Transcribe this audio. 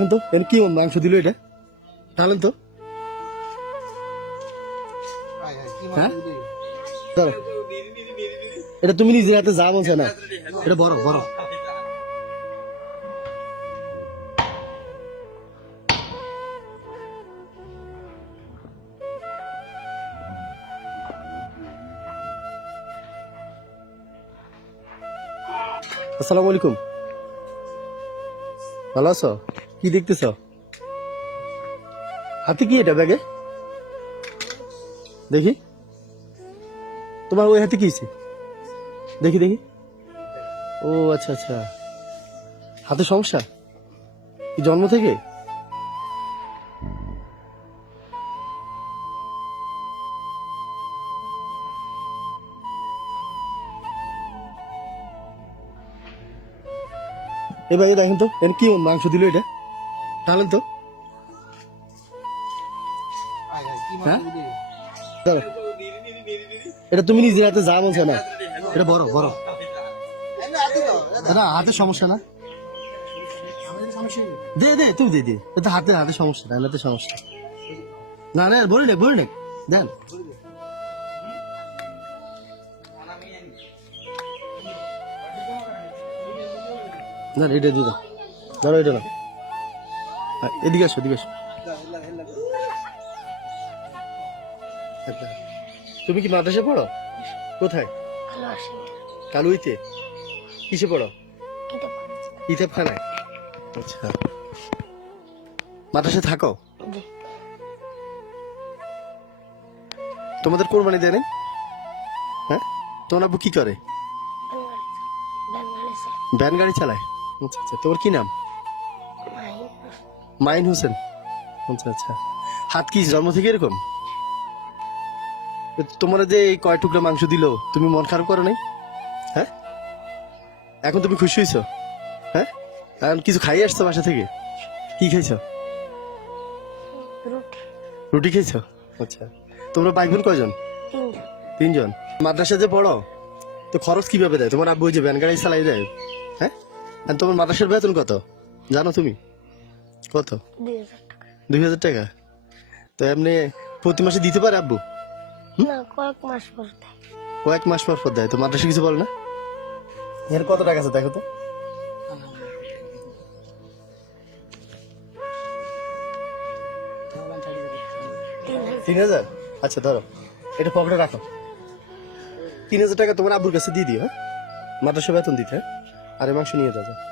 দেখেন তো এর কি মাংস দিল এটা ঢালেন তো হ্যাঁ দাঁড়াও। এটা তুমি নিজের হাতে যা বলছো না এটা বড় বড় আসসালামু আলাইকুম ভালো আছো কি দেখতেছ হাতে কি এটা ব্যাগে দেখি তোমার ওই হাতে কি হয়েছে? দেখি দেখি ও আচ্ছা আচ্ছা হাতে সমস্যা কি জন্ম থেকে এই ব্যাগে দেখেন তো এর কি মাংস দিল এটা ঢালেন তো হ্যাঁ দাঁড়াও। এটা তুমি নিজের হাতে যা বলছো না এটা বড় বড় না হাতে সমস্যা না দে দে তুমি দে দে এটা হাতে হাতে সমস্যা না হাতে সমস্যা না না বলি না দেন না এটা দিয়ে দাও ধরো এটা না এদিকে আসো এদিকে আসো আচ্ছা। তুমি কি মাদ্রাসে পড়ো কোথায় কালুইতে কিসে পড়ো কিতাবখানায় আচ্ছা মাদ্রাসে থাকো তোমাদের কোরবানি দেয় না হ্যাঁ তোমার আব্বু কি করে ভ্যান গাড়ি চালায় আচ্ছা আচ্ছা তোমার কি নাম মাইন হোসেন আচ্ছা আচ্ছা হাত কি জন্ম থেকে এরকম তোমার যে এই কয় টুকরা মাংস দিল তুমি মন খারাপ করো নাই হ্যাঁ এখন তুমি খুশি হয়েছো হ্যাঁ এখন কিছু খাই আসছো বাসা থেকে কি খাইছো রুটি খাইছো আচ্ছা তোমরা ভাই বোন কয়জন তিনজন মাদ্রাসা যে পড়ো তো খরচ কিভাবে দেয় তোমার আব্বু ওই যে ভ্যান গাড়ি চালাই দেয় হ্যাঁ আর তোমার মাদ্রাসার বেতন কত জানো তুমি কত 2000 টাকা তো এমনি প্রতি মাসে দিতে পারে আব্বু কয়েক মাস পর দেয় তো মাদ্রাসা কিছু বলে না এর কত টাকা আছে দেখো তো তিন হাজার আচ্ছা ধরো এটা পকেটে রাখো 3000 টাকা তোমার আব্বুর কাছে দিয়ে দিও হ্যাঁ মাদ্রাসা বেতন দিতে হ্যাঁ আর মাংস নিয়ে যাও